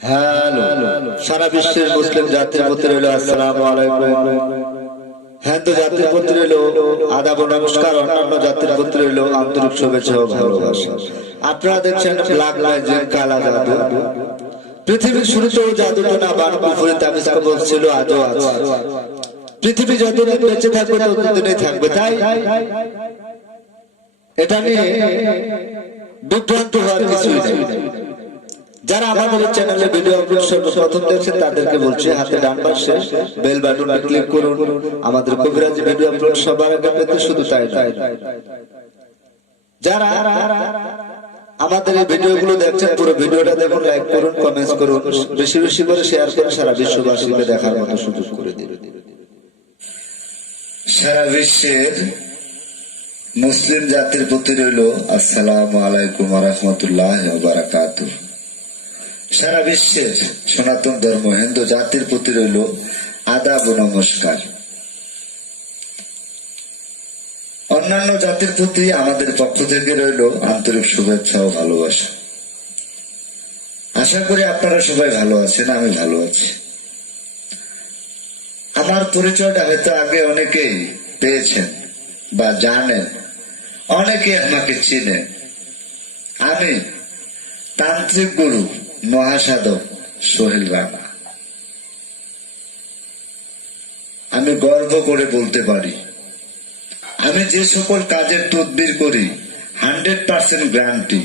Hello, সারা বিশ্বের মুসলিম জাতির প্রতি রইল আসসালামু আলাইকুম। হিন্দু জাতির প্রতি রইল আদাব ও নমস্কার, অন্যান্য জাতির প্রতি রইল আন্তরিক শুভেচ্ছা ও ভালোবাসা। আপনারা দেখছেন ব্ল্যাক ম্যাজিক, কালা জাদু। পৃথিবীর শুরুতেও জাদুটোনা বান কুফরি তাবিজ কবজ ছিল, আজও আছে। পৃথিবী যতদিন বেঁচে থাকবে ততদিনই থাকবে, তাই এটা নিয়ে বিভ্রান্ত হওয়ার কিছুই নেই। যারা আমাদের চ্যানেলে ভিডিও আপলোড সর্বপ্রথম দেখছেন তাদেরকে বলছি, হাতে ডান পাশে বেল বাটনে ক্লিক করুন। আমাদের কবিরাজি ভিডিও আপলোড সবার আগে পেতে, শুধু তাই নয়, যারা আমাদের এই ভিডিওগুলো দেখছেন পুরো ভিডিওটা দেখুন, লাইক করুন, কমেন্ট করুন, বেশি বেশি করে শেয়ার করে সারা বিশ্ববাসীকে দেখার মতো সুযোগ করে দিন। সারা বিশ্বের মুসলিম জাতির প্রতি রইল আসসালামু আলাইকুম ওয়া রাহমাতুল্লাহি ওয়া বারাকাতুহু। সারা বিশ্বের সনাতন ধর্ম হিন্দু জাতির প্রতি রইল আদাব ও নমস্কার। অন্যান্য জাতির প্রতি আমাদের পক্ষ থেকে রইল আন্তরিক শুভেচ্ছা ও ভালোবাসা। আশা করি আপনারা সবাই ভালো আছেন, আমি ভালো আছি। আমার পরিচয়টা হয়তো আগে অনেকেই পেয়েছেন বা জানেন, অনেকে আমাকে চিনেন। আমি তান্ত্রিক গুরু মহাসাধক সোহেল রানা। আমি গর্ব করে বলতে পারি, আমি যে সকল কাজের তদবির করি 100% গ্যারান্টি,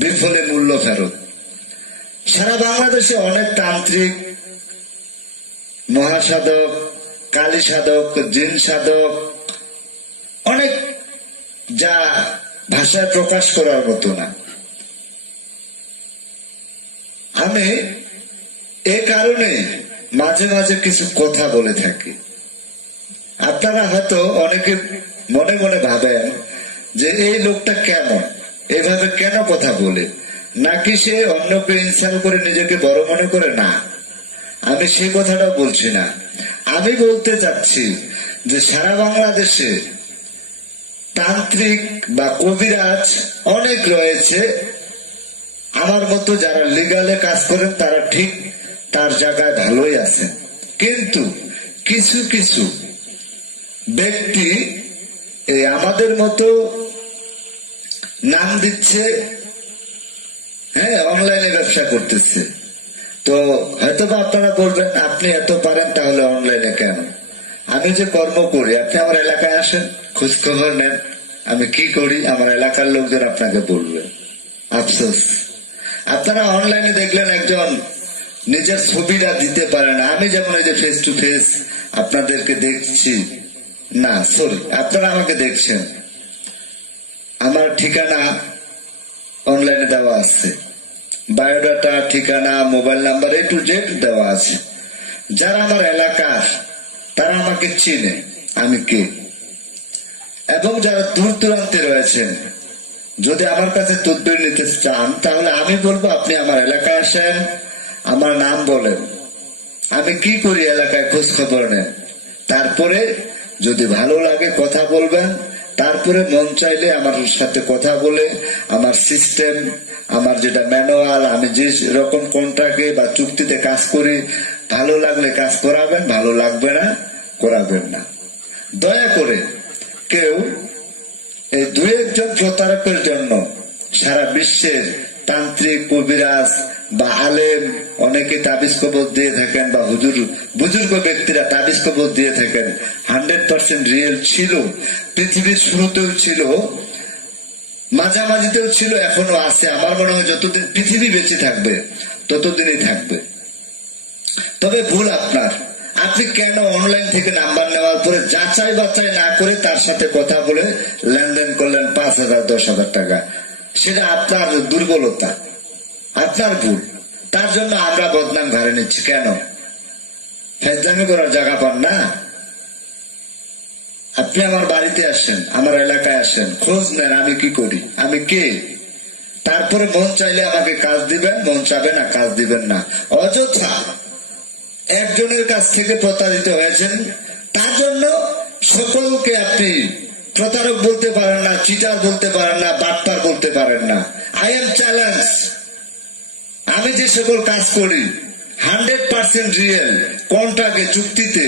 বিফলে মূল্য ফেরত। সারা বাংলাদেশে অনেক তান্ত্রিক, মহাসাধক, কালী সাধক, জিন সাধক, অনেক, যা ভাষায় প্রকাশ করার মতো না। আমি এ কারণে মাঝে মাঝে কিছু কথা বলে থাকি। আপনারা হয়তো অনেকে মনে মনে ভাবেন যে এই লোকটা কেমন, এভাবে কেন কথা বলে, নাকি সে অন্যকে ইনসাল্ট করে নিজেকে বড় মনে করে। না, আমি সেই কথাটা বলছি না। আমি বলতে চাচ্ছি যে সারা বাংলাদেশে তান্ত্রিক বা কবিরাজ অনেক রয়েছে। আমার মতো যারা লিগালে কাজ করেন তারা ঠিক তার জায়গায় ভালোই আছেন, কিন্তু কিছু কিছু ব্যক্তি এই আমাদের মতো নাম দিচ্ছে, হ্যাঁ, অনলাইনে ব্যবসা করতেছে। তো হয়তো বা আপনারা বলবেন, আপনি এত পারেন তাহলে অনলাইনে কেন? আমি যে কর্ম করি, আপনি আমার এলাকায় আসেন, খোঁজ খবর নেন আমি কি করি, আমার এলাকার লোকজন আপনাকে বলবে। আফসোস, আপনারা অনলাইনে দেখলেন একজন নিজের ছবিটা দিতে পারে না। আমি যেমন এই যে ফেস টু ফেস আপনাদেরকে দেখছি, না সরি, আপনারা আমাকে দেখছেন, আমার ঠিকানা অনলাইনে দেওয়া আছে, বায়োডাটা, ঠিকানা, mobile number A to Z দেওয়া আছে। যারা আমার এলাকার তারা আমাকে চিনে আমি কে। এবং যারা দূর দূরান্তে রয়েছেন, যদি আমার কাছে তদবির নিতে চান তাহলে আমি বলবো আপনি আমার এলাকায় আসেন, আমার নাম বলেন, আমি কি করি এলাকায় খোঁজ খবর নেন। তারপরে যদি ভালো লাগে কথা বলবেন, তারপরে মন চাইলে আমার সাথে কথা বলে আমার সিস্টেম, আমার যেটা ম্যানুয়াল, আমি যে রকম কন্ট্রাক্টে বা চুক্তিতে কাজ করি, ভালো লাগলে কাজ করাবেন, ভালো লাগবে না করাবেন না। দয়া করে কেউ এই দুই একজন প্রতারকের জন্য সারা বিশ্বের তান্ত্রিক, কবিরাজ বা আলেম অনেকে তাবিজ কবজ দিয়ে থাকেন, বা হুজুর বুজুর্গ ব্যক্তিরা তাবিজ কবজ দিয়ে থাকেন, 100% রিয়েল ছিল। পৃথিবীর শুরুতেও ছিল, মাঝামাঝিতেও ছিল, এখনো আছে। আমার মনে হয় যতদিন পৃথিবী বেঁচে থাকবে ততদিনই থাকবে। তবে ভুল আপনার, আপনি কেন অনলাইন থেকে নাম্বার নেওয়ার পরে যাচাই বাছাই না করে তার সাথে কথা বলে লেনদেন করলেন 5,000 10,000 টাকা? সেটা আপনার দুর্বলতা, আপনার ভুল। তার জন্য আমরা বদনাম ঘাড়ে নিচ্ছি কেন? ফেজলামি করার জায়গা পান না? আপনি আমার বাড়িতে আসেন, আমার এলাকায় আসেন, খোঁজ নেন আমি কি করি, আমি কে। তারপরে মন চাইলে আমাকে কাজ দিবেন, মন চাবে না কাজ দিবেন না। অযথা একজনের কাছ থেকে প্রতারিত হয়েছেন, তার জন্য সকলকে আপনি প্রতারক বলতে পারেন না, চিটার বলতে পারেন না, বাটপার বলতে পারেন না। আই এম চ্যালেঞ্জ, আমি যে সকল কাজ করি 100% রিয়েল, কন্ট্রাক্টে, চুক্তিতে।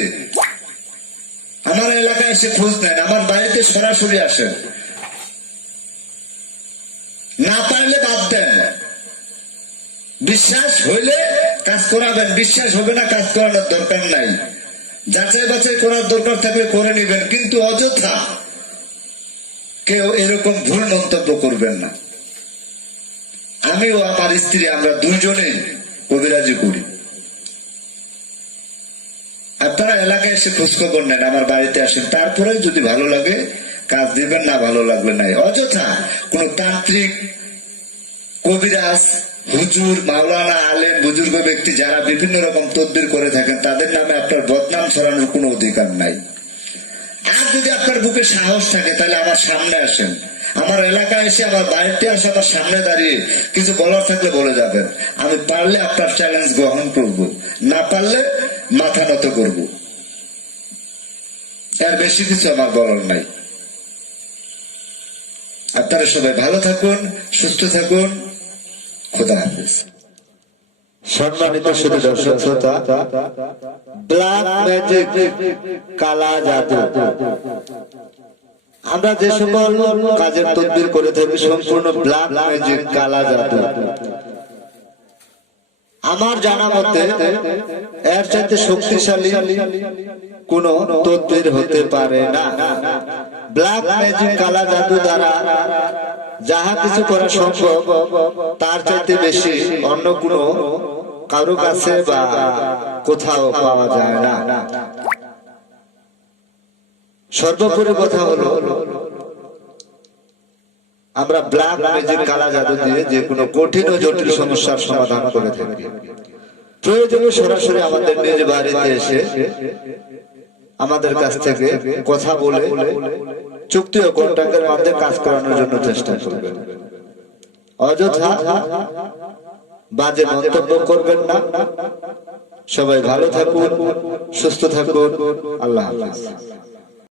আমার এলাকায় এসে খোঁজ নেন, আমার বাড়িতে সরাসরি আসেন। না পারলে বাদ দেন। বিশ্বাস হইলে কাজ করাবেন, বিশ্বাস হবে না কাজ করানোর দরকার নাই। যাচাই বাছাই করার দরকার থাকলে করে নিবেন, কিন্তু অযথা কেউ এরকম ভুল মন্তব্য করবেন না। আমিও আমার স্ত্রী আমরা দুইজনেই কবিরাজি করি। আপনারা এলাকায় এসে খোঁজখবর নেন, আমার বাড়িতে আসেন, তারপরে যদি ভালো লাগে কাজ দিবেন, না ভালো লাগবে নাই। অযথা কোন তান্ত্রিক, কবিরাজ, হুজুর, মাওলানা, আলেম, বুজুর্গ ব্যক্তি যারা বিভিন্ন রকম তদবির করে থাকেন তাদের নামে আপনার বদনাম ছড়ানোর কোনো অধিকার নাই। আর যদি আপনার বুকে সাহস থাকে তাহলে আমার সামনে আসেন, আমার এলাকায় এসে, আমার বাড়িতে আসে, আমার সামনে দাঁড়িয়ে কিছু বলার থাকলে বলে যাবেন। আমি পারলে আপনার চ্যালেঞ্জ গ্রহণ করব, না পারলে মাথা নত করব। এর বেশি কিছু আমার বলার নাই। আপনারা সবাই ভালো থাকুন, সুস্থ থাকুন। খোদা হাফেজ। সম্মানিত শুধু দর্শক শ্রোতা, ব্ল্যাক ম্যাজিক, কালা জাদু, আমরা যে সকল কাজের তদবির করে থাকি সম্পূর্ণ ব্ল্যাক ম্যাজিক, কালা জাদু। আমার জানা মতে এর চাইতে শক্তিশালী কোন তদবির হতে পারে না। ব্ল্যাক ম্যাজিক, কালা জাদু দ্বারা যাহা কিছু করা সম্ভব তার চাইতে বেশি অন্য কোন কারো কাছে বা কোথাও পাওয়া যায় না। সর্বোপরি কথা হলো, আমরা ব্ল্যাক ম্যাজিক, কালা জাদু দিয়ে যে কোনো কঠিন ও জটিল সমস্যার সমাধান করে থাকি। প্রয়োজনে সরাসরি আমাদের নিজ বাড়িতে এসে আমাদের কাছ থেকে কথা বলে চুক্তি ও কন্ট্রাক্টের মাধ্যমে কাজ করানোর জন্য চেষ্টা করবেন। অযথা বাজে মন্তব্য করবেন না। সবাই ভালো থাকুন, সুস্থ থাকুন। আল্লাহ হাফেজ।